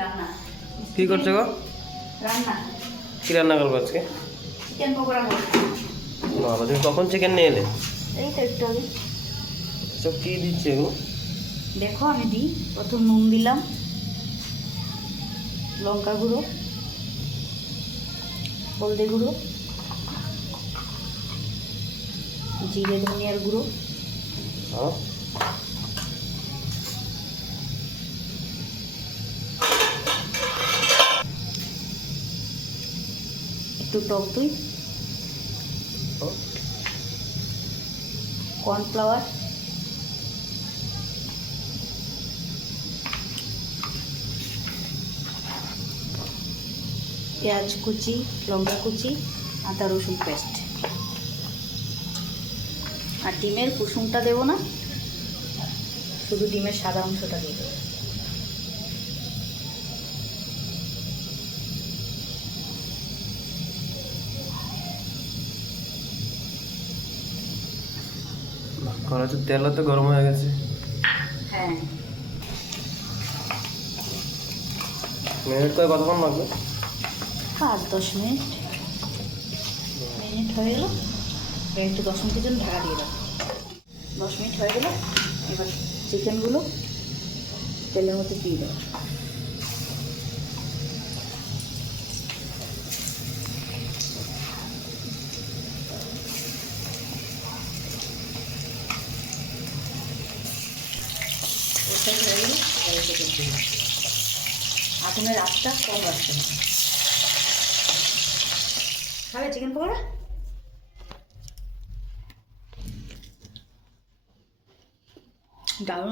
রান্না কি করছো গো? রান্না কি রান্না করবো আজকে? চিকেন পকোড়া করছি। বাবা, তুমি কখন চিকেন নিয়ে এলে? এই তো একটু আগে। সব কি দিচ্ছে এগুলো? দেখো আমি দিই, প্রথম নুন দিলাম, লঙ্কা গুঁড়ো, হলদে গুঁড়ো, জিরে ধনিয়ার গুঁড়ো, হ্যাঁ, একটু টক দই, কর্নফ্লাওয়ার, পেঁয়াজ কুচি, লঙ্কা কুচি, আদা রসুন পেস্ট। আর ডিমের কুসুমটা দেবো না, শুধু ডিমের সাদা অংশটা দিয়ে দেবো। কড়াইতে তেল তো গরম হয়ে গেছে। হ্যাঁ, মিনিট করে কতক্ষণ লাগবে? 5-10 মিনিট। মিনিট হয়ে গেল, একটু 10 মিনিটের জন্য ঢাকা দিয়ে দেবো। 10 মিনিট হয়ে গেল, এবার চিকেনগুলো তেলের মধ্যে দিয়ে দেবো। হয়ে গেল, আগুনের আঁচটা কম রাখতে হবে। খাবে চিকেন পকোড়া? দারুণ।